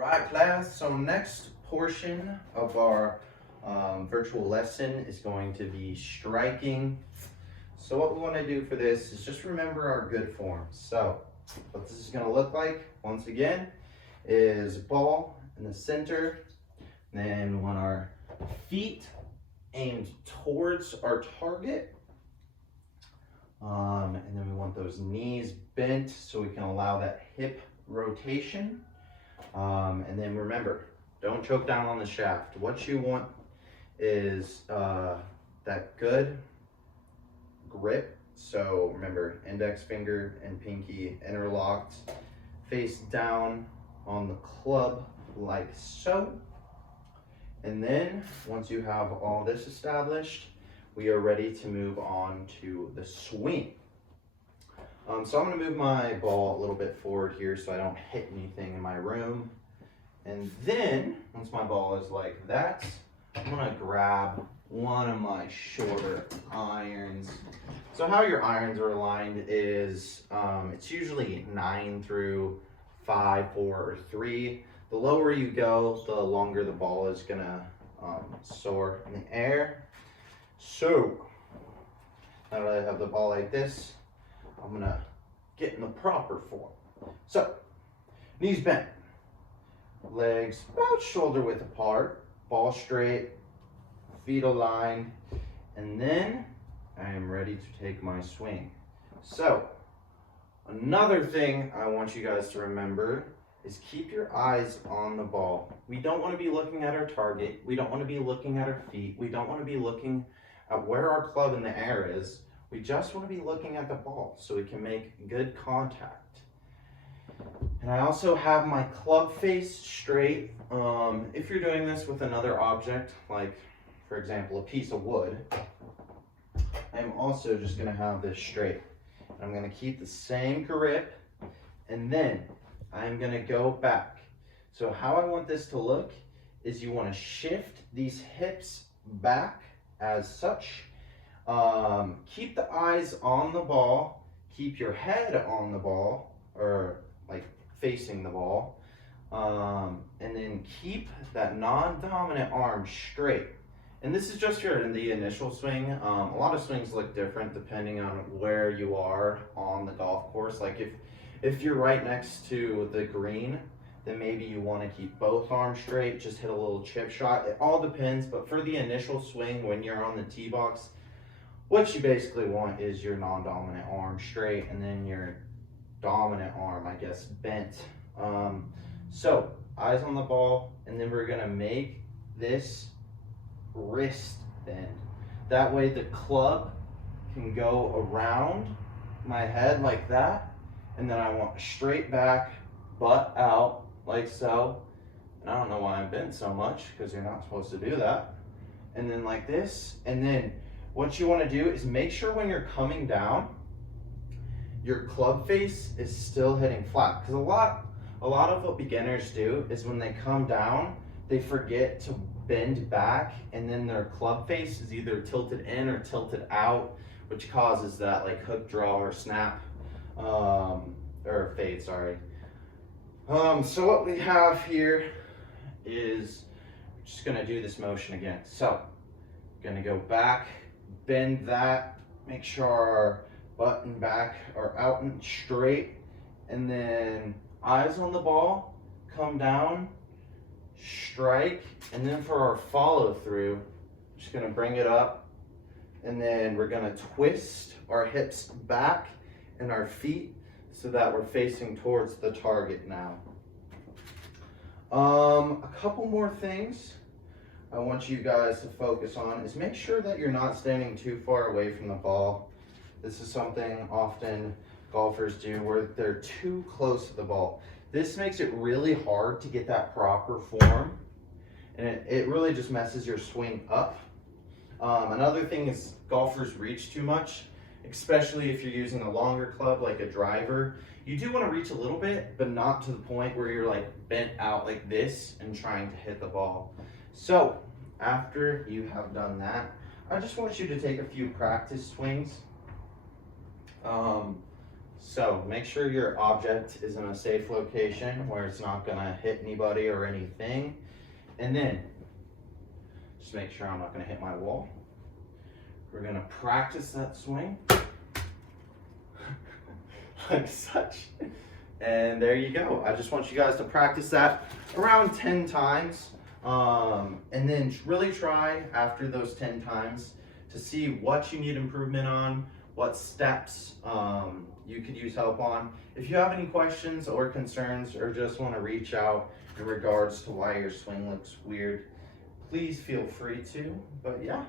right, class. So next portion of our virtual lesson is going to be striking. So what we want to do for this is just remember our good forms. So what this is going to look like, once again, is a ball in the center. Then we want our feet aimed towards our target. And then we want those knees bent so we can allow that hip rotation. And then remember, don't choke down on the shaft. What you want is that good grip. So remember, index finger and pinky interlocked, face down on the club like so. And then once you have all this established, we are ready to move on to the swing. So I'm going to move my ball a little bit forward here so I don't hit anything in my room. And then, once my ball is like that, I'm going to grab one of my shorter irons. So how your irons are aligned is, it's usually 9 through 5, 4, or 3. The lower you go, the longer the ball is going to soar in the air. So, now that I have the ball like this, I'm going to get in the proper form. So, knees bent, legs about shoulder width apart, ball straight, feet aligned, and then I am ready to take my swing. So, another thing I want you guys to remember is keep your eyes on the ball. We don't want to be looking at our target. We don't want to be looking at our feet. We don't want to be looking at where our club in the air is. We just want to be looking at the ball so we can make good contact. And I also have my club face straight. If you're doing this with another object, like for example, a piece of wood, I'm also just going to have this straight. I'm going to keep the same grip, and then I'm going to go back. So how I want this to look is you want to shift these hips back as such. Keep the eyes on the ball, keep your head on the ball, or like facing the ball, and then keep that non-dominant arm straight. And this is just in the initial swing. A lot of swings look different depending on where you are on the golf course. Like if you're right next to the green, then maybe you want to keep both arms straight, just hit a little chip shot. It all depends, but for the initial swing when you're on the tee box, what you basically want is your non-dominant arm straight and then your dominant arm, I guess, bent. So eyes on the ball, and then we're gonna make this wrist bend. That way the club can go around my head like that, and then I want straight back, butt out, like so. And I don't know why I'm bent so much, because you're not supposed to do that. And then like this, and then what you want to do is make sure when you're coming down, your club face is still hitting flat. Because a lot of what beginners do is when they come down, they forget to bend back, and then their club face is either tilted in or tilted out, which causes that like hook draw or snap, or fade, sorry. So what we have here is, we're just gonna do this motion again. So, gonna go back, bend that, make sure our butt and back are out and straight, and then eyes on the ball, come down, strike, and then for our follow through, just gonna bring it up, and then we're gonna twist our hips back and our feet so that we're facing towards the target now. A couple more things I want you guys to focus on is make sure that you're not standing too far away from the ball. This is something often golfers do where they're too close to the ball. This makes it really hard to get that proper form, and it really just messes your swing up. Another thing is golfers reach too much, especially if you're using a longer club like a driver. You do want to reach a little bit, but not to the point where you're like bent out like this and trying to hit the ball. So after you have done that, I just want you to take a few practice swings. So make sure your object is in a safe location where it's not gonna hit anybody or anything. And then, just make sure I'm not gonna hit my wall. We're gonna practice that swing. Like such. And there you go. I just want you guys to practice that around 10 times. And then really try after those 10 times to see what you need improvement on, what steps you could use help on. If you have any questions or concerns or just want to reach out in regards to why your swing looks weird, please feel free to. But yeah.